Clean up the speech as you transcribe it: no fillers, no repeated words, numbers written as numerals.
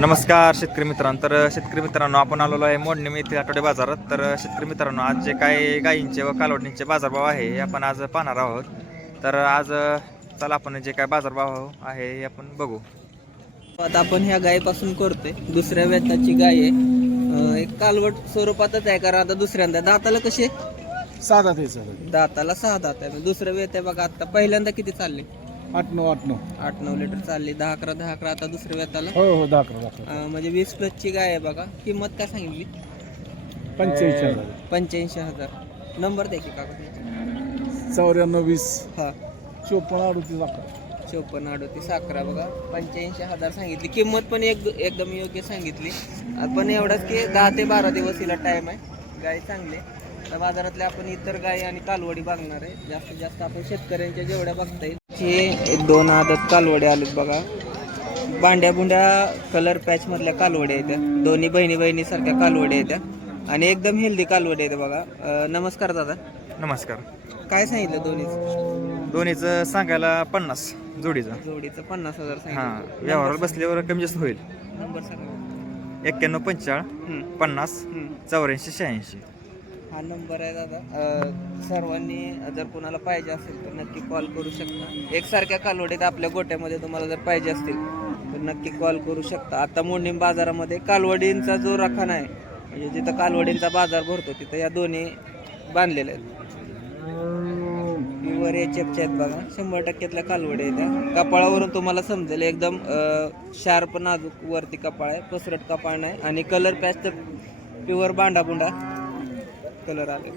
नमस्कार शेतकरी मित्रांनो. तर शेतकरी मित्रांनो, आपण आलेलो आहे मोडणीम येथील आठवडे बाजारात. तर शेतकरी मित्रांनो, आज जे काही गायींचे व कालवडींचे बाजारभाव आहे हे आपण आज पाहणार आहोत. तर आज चला आपण जे काय बाजारभाव आहे हे आपण बघू. आता आपण ह्या गायीपासून करतोय. दुसऱ्या वेताची गाय आहे. एक कालवड स्वरूपातच आहे, कारण आता दुसऱ्यांदा दाताला कसे साधा द्यायचं दाताला 6 दात आहे. दुसरं वेत आहे बघा. आता पहिल्यांदा किती चालले? 8-9 8-9 लिटर चालली. 10-11 आता दुसऱ्या वेताला. हो हो 10 म्हणजे 20 प्लसची गाय आहे बघा. किंमत काय सांगितली? 85,000 85,000. नंबर द्या की काका. 94-20 हा 54-38 54-38 11 बघा. 85,000 सांगितली किंमत, पण एकदम योग्य सांगितली. पण एवढंच की 10 ते 12 दिवस हिला टाइम आहे. गाय चांगली आहे. तर बाजारातले आपण इतर गाय आणि कालवडी बघणार आहे. जास्तीत जास्त आपण शेतकऱ्यांच्या जेवढ्या बघता येईल हे 2 आदत कालवडी आलेत बघा. बांड्या बुंड्या कलर पॅच मधल्या कालवडी आहेत त्या. दोन्ही बहिणी सारख्या कालवडी आहेत त्या आणि एकदम हेल्दी कालवडी आहेत बघा. नमस्कार दादा. नमस्कार. काय सांगितलं दोन्हीचं? दोन्हीचं सांगायला 50 जोडीचं. जोडीचं 50,000 हां, सांगितलं. व्यवहारावर बसल्यावर कमी जास्त होईल. नंबर सांगा. 91 45 84 86. हा नंबर आहे दादा. सर्वांनी जर कोणाला पाहिजे असेल तर नक्की कॉल करू शकता. एकसारख्या कालवडीत आपल्या गोट्यामध्ये तुम्हाला जर पाहिजे असतील तर नक्की कॉल करू शकता. आता मोडणीम बाजारामध्ये कालवडींचा जो रखाना आहे, म्हणजे जिथं कालवडींचा बाजार भरतो तिथं या दोन्ही बांधलेल्या आहेत. प्युअर एचएफच्या आहेत बघा. 100%तल्या कालवडी आहेत त्या. कपाळावरून तुम्हाला समजेल एकदम शार्प नाजूक वरती कपाळ आहे. पसरट कपाळ नाही आणि कलर पॅच तर प्युअर बांडाबुंडा कलर आले.